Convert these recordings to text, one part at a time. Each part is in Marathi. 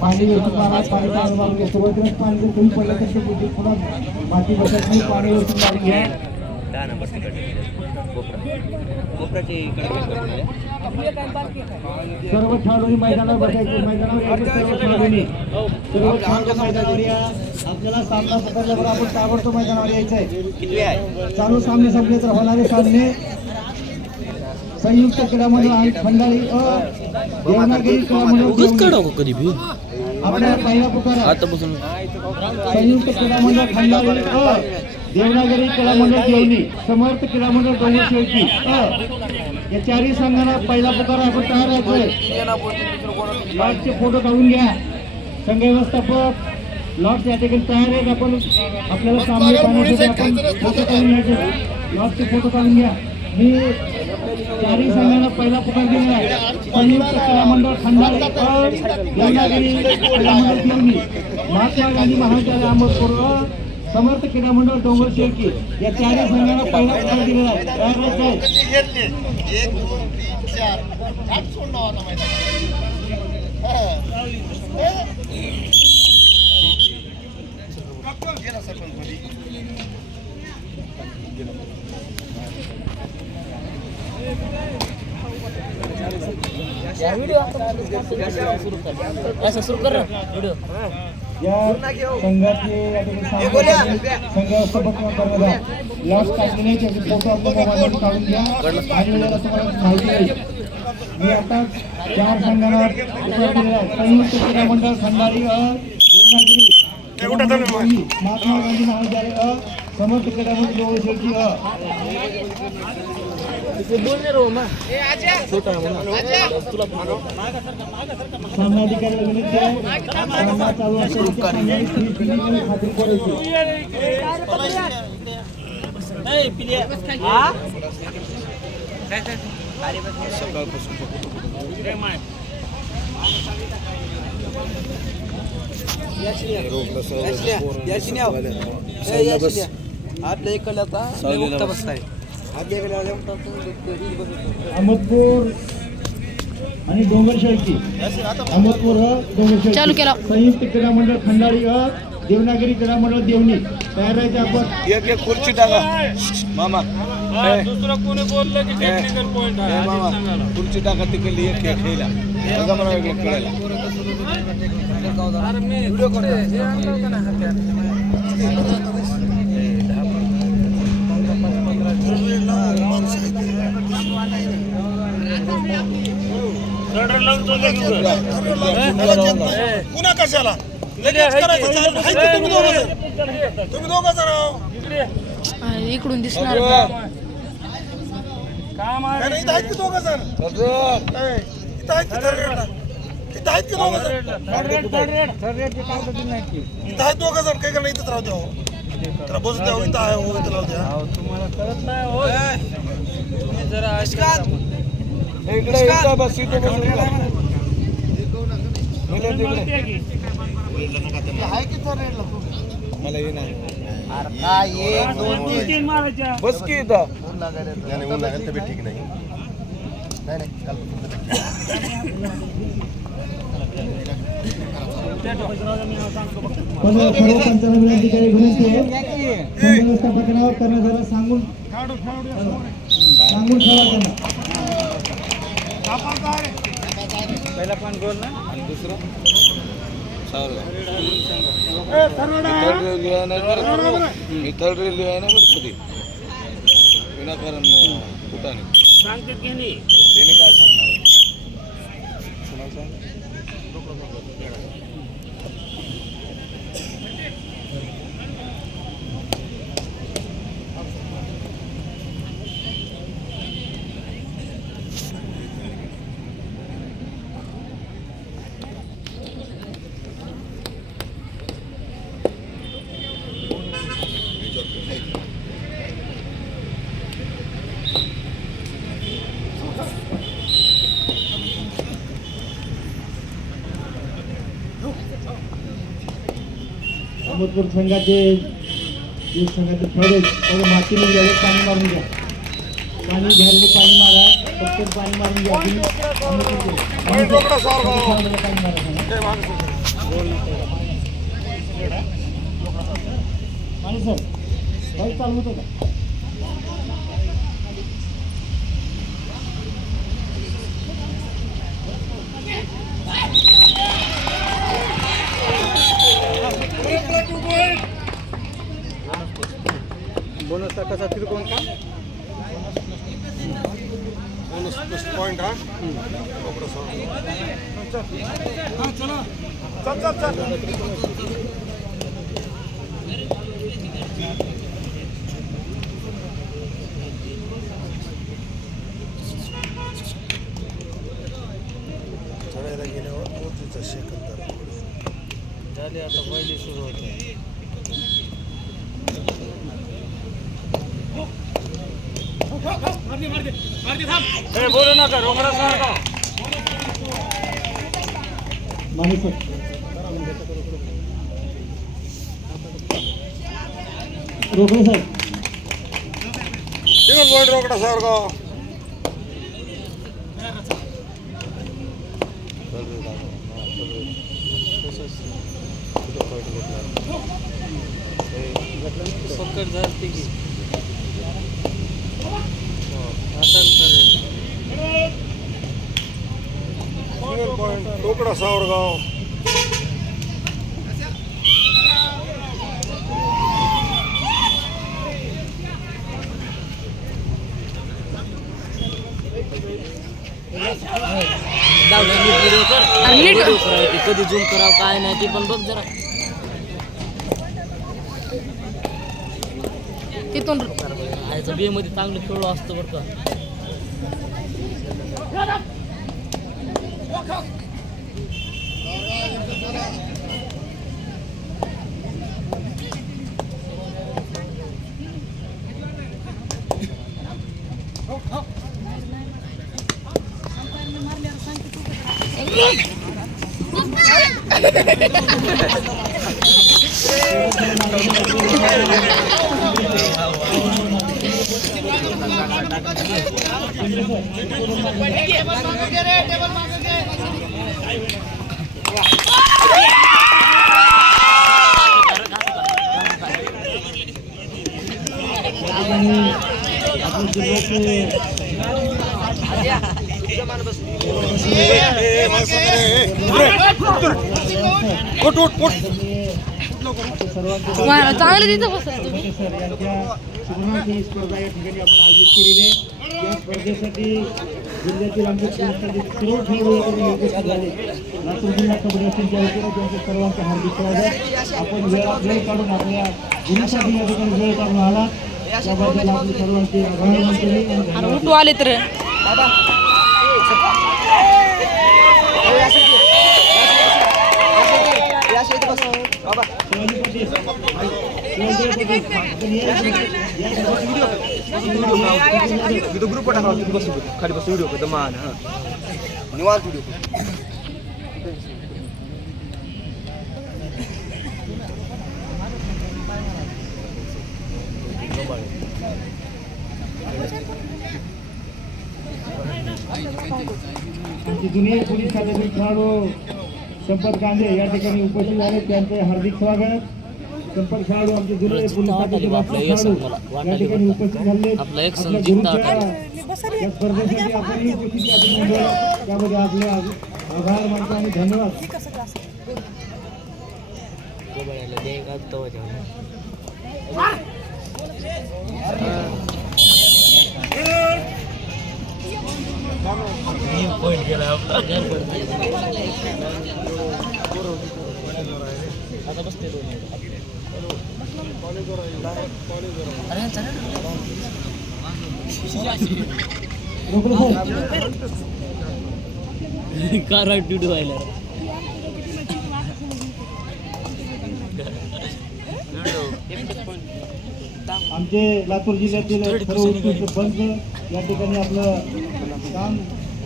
पाणी सुरुवातीलाच पाणी कमी पडलं तर पुन्हा माती बसत नाही. पाणी ओतून घ्या. सर्व खेळाडूंनी मैदानावर बसायचे. मैदानावर सर्व खेळाडूंनी मैदानावर या. आपल्याला सामना पकडल्यावर आपण ताबडतोब मैदानावर यायचंय. चालू सामने संपले तर होणारे सामने संयुक्त क्रीडा मंडळ खंडाळी देवनागरी क्रीडा मंडळ आपल्या पहिला पुकारा संयुक्त क्रीडा मंडळ खंडाळी देवनागरी क्रीडा मंडळ देवणी समर्थ क्रीडा मंडळ डोंगर शेळकी या चारही संघांना पहिला पुकारा आपण तयार राहतोय. लॉटचे फोटो काढून घ्या. संघ व्यवस्थापक लॉट या ठिकाणी तयार आहेत. आपण आपल्याला सामने पाहण्यासाठी आपण फोटो काढून घ्यायचे. लॉटचे फोटो काढून घ्या. मी चारही संघांना पहिला पुकार दिलेला आहे. संयुक्त क्रीडा मंडळ खंडाळी देवनागरी क्रीडा मंडळ देवणी महात्मा गांधी महाविद्यालय अहमदपूर समर्थ क्रीडा मंडळ डोंगर शेळकी या चारही संघांना पहिला पुकार दिलेला आहे. तयार राहायचं आहे. या संघाचे संघ व्यवस्थापक कर्मधार लॉस टाकले त्याचे फोटो आपल्या मोबाईलवर काढून घ्या. आणि माहिती आहे मी आता चार संघांना संयुक्त क्रीडा मंडळ खंडाळी देवनागरी महात्मा गांधी महाविद्यालय समर्थ क्रीडा मंडळ डोंगर शेळकी सामनाधिकाऱ्याला विनंती आहे. सामना चालू असेल खात्री करायची. आपल्या इकडला बसताय अहमदपूर आणि डोंगर शेळकी अहमदपूर डोंगर शेळकी संयुक्त क्रीडा मंडळ खंडाळी देवनागरी क्रीडा मंडळ देवणी तयार राहायचे. आपण एक एक खुर्ची टाका मामा. दुसरं कोणी बोललं की टेक्निकल पॉइंट आहे मामा. खुर्ची टाका तिकडली एक एक खेळला बघा मला एक खेळायला. पुन्हा कशाला तुम्ही दोघं जण इकडून दिसणार काम इथं आहेत की दोघं जण इथं आहेत की इथं आहेत की दोघं जण इथं आहेत दोघं जण काही का नाही इथंच राहू द्या. त्याला बसू द्या. इथं आहे हो इथं राहू द्या. तुम्हाला कळत नाही हो जरा इकडे बस इथे मला ये नाही बस की इथं ठीक नाही. सर्व पंचांना विनंती आहे. व्यवस्थापनावर कर्णधाराला सांगून ठेवा त्यांना. पहिला पण गोल ना आणि दुसरं थर्ड रेल्वे आहे ना बरं कधी विनाकारण कुठं सांगते की नाही त्याने काय सांगणार. अहमदपूर संघाचे संघाचे खेळाडू आहेत मातीने गेले पाणी मारून घ्या पाणी घ्यायला पाणी मारा फक्त पाणी मारून घ्या पाणी मारा आणि सर काही चालू होतं का बोनस कसा त्रिकोण का बोनस प्लस पॉइंट हा चल चल चल चढायला गेल्यावर मोतीचा शेकंदर झाले आता पहिली सुरू होते बोलू नका रोकडा सारखा रोकडे साहेब सिंगल पॉइंट रोकडा सारखा पकड झाली की सिंगल पॉइंट रोकडा सावरगाव कधी झूम करावं काय नाही ते पण बघ जरा तिथून बी मध्ये चांगलं खेळलो असतं बरं का चांगलं तिथं बसत तुम्ही स्पर्धा या ठिकाणी आपण आयोजित केलेली आहे या स्पर्धेसाठी जिल्ह्यातील आमचे सर्व खेळाडू उपस्थित झाले लातूर जिल्हा कबड्डी असतील त्यांचे सर्वांचे हार्दिक स्वागत आपण वेळ काढून आपल्या जिल्ह्यासाठी या ठिकाणी वेळ काढून आला त्याबद्दल आपले सर्वांचे आभार मानतो उठू आले तर ग्रुप खाली बस व्हिडिओ दमान निवांत व्हिडिओ जुनियर पोलीस खात्यातील खेळाडू संपत कांदे या ठिकाणी उपस्थित झाले त्यांचे हार्दिक स्वागत संपत खेळाडू आमचे जुनियर पोलीस खात्याचे खेळाडू या ठिकाणी उपस्थित झाले आपल्या या स्पर्धेसाठी आपण उपस्थित त्यामध्ये आपले आभार मानतो आणि धन्यवाद पॉइंट केला आपला आता बसते कार ड्युटी व्हायला आमचे लातूर जिल्ह्यातील सर्व उत्कृष्ट पंच या ठिकाणी आपलं काम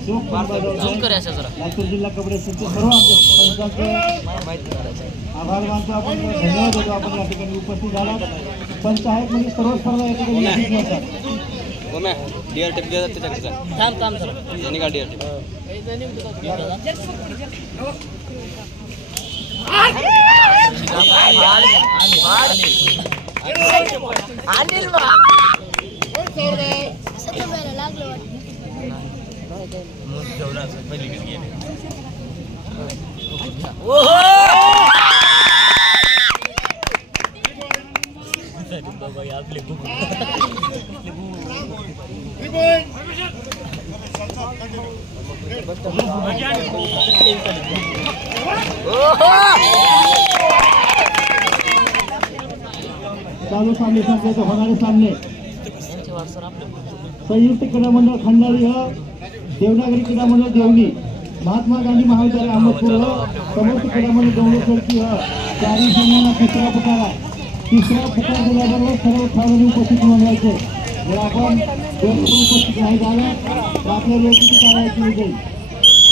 जो झूम कर अशा जरा लातूर जिल्हा कबड्डी संघ सर्व आमच्या पंचांचं माहिती करायचं आभार मानतो आपण. धन्यवाद देतो आपण या ठिकाणी उपस्थित झाला. पंच आहेत म्हणजे सर्व स्पर्धा या ठिकाणी यशस्वी होतात. डिअर टिप देतात त्याच्याकडे थांब थांब जरा त्यांनी का डिअर टिप लागलं आपले खूप चालू सामने संपले होणारे सामने यांचे वारसर आपले संयुक्त क्रीडा मंडळ खंडाळी व देवनागरी क्रीडा मंडळ देवणी, महात्मा गांधी महाविद्यालय अहमदपूर व समर्थ क्रीडा मंडळ डोंगरखेडची व चारही संघांना तिसरा पुकार दिल्याबरोबर सर्व खेळाडू उपस्थित नोंदवायचे. जर आपण उपस्थित नाही झालं तर आपल्या वेळेची कारवाई केली जाईल.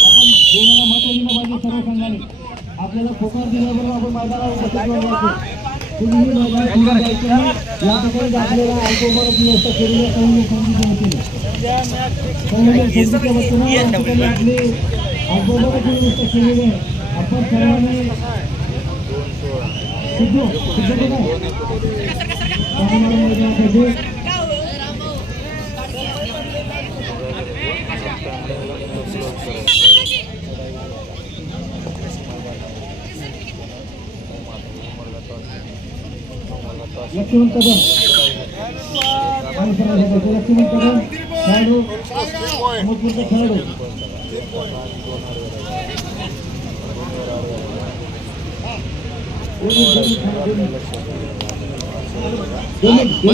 आपण देण्याला महत्त्व दिलं पाहिजे. सर्व संघांनी आपल्याला पुकार दिल्याबरोबर आपण मैदानावर उपस्थित नोंदवायचे. कुणीही मैदान सोडून जायचं नाही. या ठिकाणी आपल्याला अल्कोहोलची व्यवस्था केलेली आहे. संघटनेच्या वतीने आपली अल्कोहोलची व्यवस्था केलेली आहे. आपण सर्वांनी लक्ष्मण कदम लक्ष्मण कदम खेळाडू अहमदपूरचा खेळाडू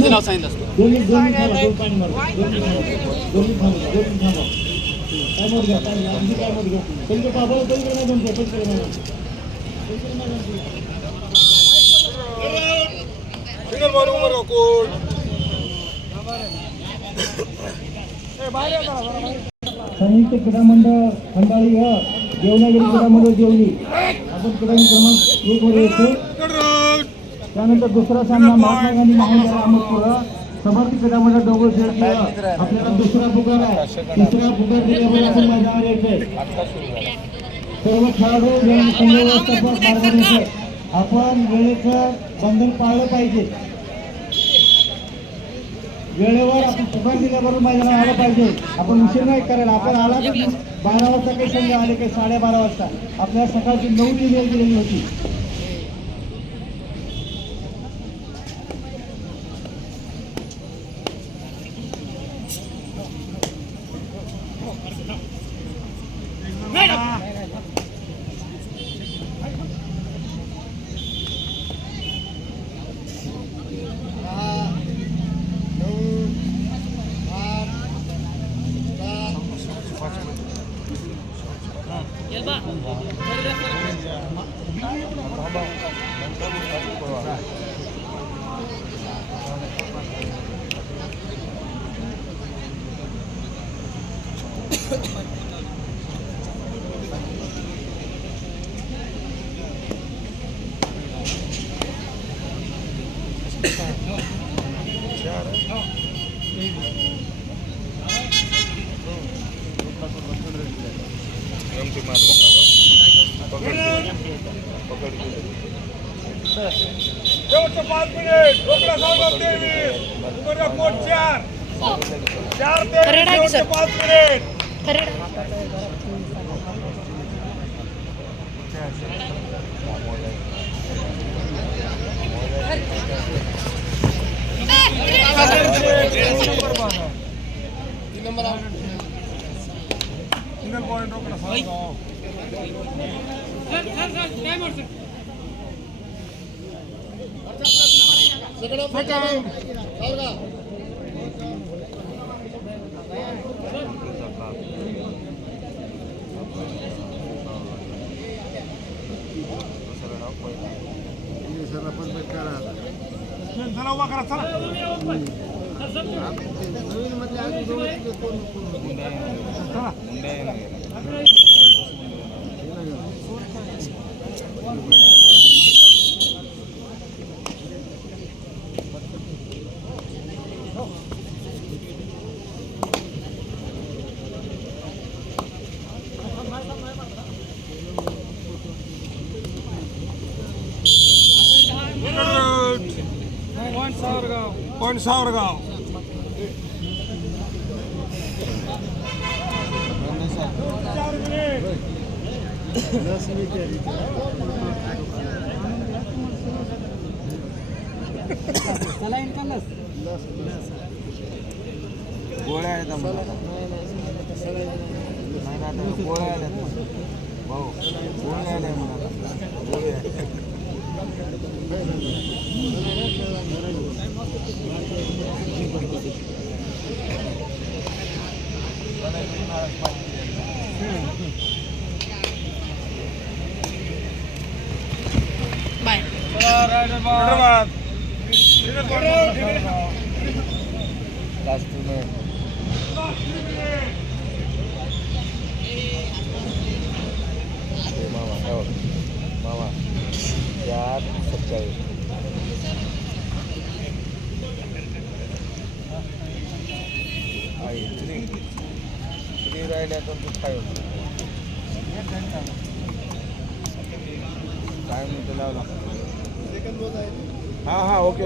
नाव सांगितलं संयुक्त क्रीडा मंडळ खंडाळी व देवनागरी क्रीडा मंडळ देवणी आपण क्रमांक 1 वर येतो. त्यानंतर दुसरा सामना महात्मा गांधी महाविद्यालय अहमदपूर समर्थ क्रीडा मंडळ डोंगरखेड. आपल्याला दुसरा पुकार आहे. तिसरा पुकार दिल्यामुळे आपण मैदानावर यायचंय. सर्व खेळाडू संघ व्यवस्थापक मार्गदर्शक आपण वेळेचं बंधन पाळलं पाहिजे. वेळेवर आपण पुकार दिल्याबरोबर मैदानावर आलं पाहिजे. आपण उशीर नाही करायला. आपण आला की 12 वाजता काही संघ आले काही 12:30 वाजता. आपल्याला सकाळची 9ची वेळ दिलेली होती. शेवटचे 5 मिनिट रोकडा सांगा 23 उमरगा कोट 4 शेवटचे 5 मिनिट सिंगल पॉइंट रोकडा सांगा चला उभा करा चला पॉईंट सावरगाव गोळ्या आहेत आम्हाला. नाही ना आता गोळ्या आल्या भाऊ, गोळ्या आल्या मला गोळ्या. बाय. लास्ट में मामा 4:27 किती राहिले आता तू काय म्हणतो लावला. हां ओके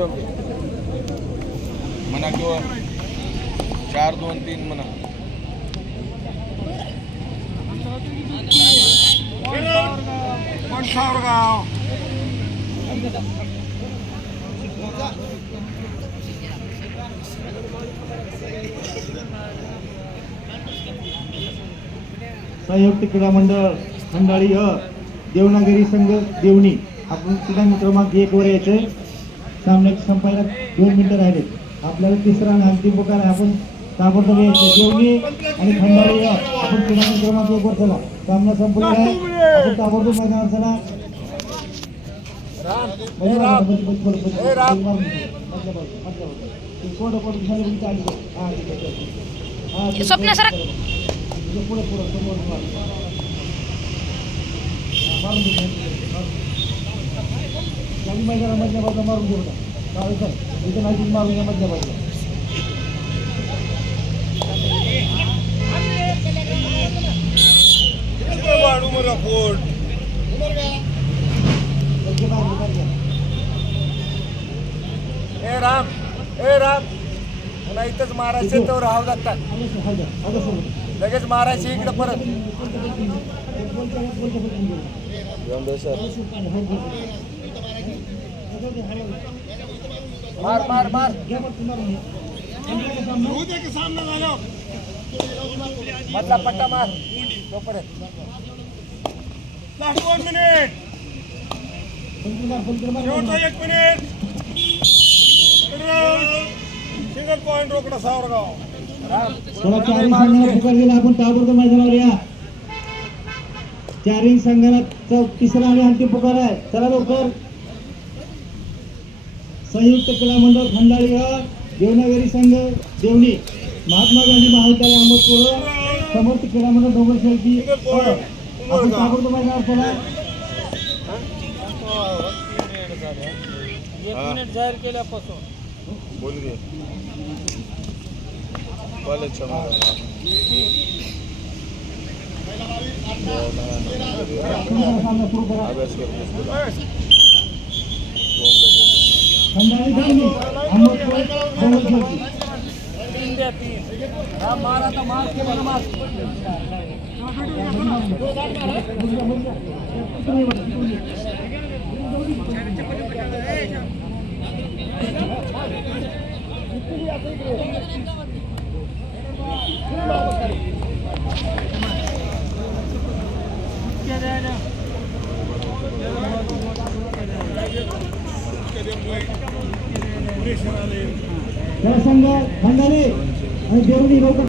म्हणा किंवा 4-2-3 म्हणा. पॉईंट सावरगाव संयुक्त क्रीडा मंडळ खंडाळी देवनागरी संघ देवणी. आपण क्रीडा क्रमांक 1 वर यायचे. सामन्याचे संपायला 2 मिनिटं राहिले. आपल्याला तिसरा आणि अंतिम प्रकार आहे. आपण ताबडतोब यायचं. देवणी आणि खंडाळी आपण क्रीडा क्रमांक 1 वर चला. सामना संपलेला आहे. आपण ताबडतोब मैदानावर चला. स्वप्न सर पुढे समोर मारून मैदाना मधल्या बाजूला मारून घेऊ नका. सर इथं नाही मारून या मधल्या बाजूला. ए राम मला इथंच मारायचे तर राहू लागतात. लगेच मारायचे इकडे परत. मार मधला पट्टा मार तोपर्यंत. लास्ट 1 मिनिट शेवटचा 1 मिनिट. सिंगल पॉईंट रोकडा सावरगाव. चला 4 संघाला पुकार दिला. आपण ताबडतोब मैदानावर या. 4 संघाला तिसरा आणि अंतिम पुकार आहे. चला लवकर. संयुक्त क्रीडा मंडळ खंडाळी देवनागरी संघ देवणी महात्मा गांधी महाविद्यालय अहमदपूर समर्थ क्रीडा मंडळ डोंगरशेळकी. आपण ताबडतोब मैदानावर चला. 1 मिनिट जाहीर केल्यापासून बोल गे कॉलेजच्या सामना सुरू करा. अभ्यास करतो. खंडाळी देवणी अहमदपूर डोंगरशेळकी. 3 द्या 3. हा मार आता मार केला ना मार. संघ खंडाळी आणि देवणी लवकर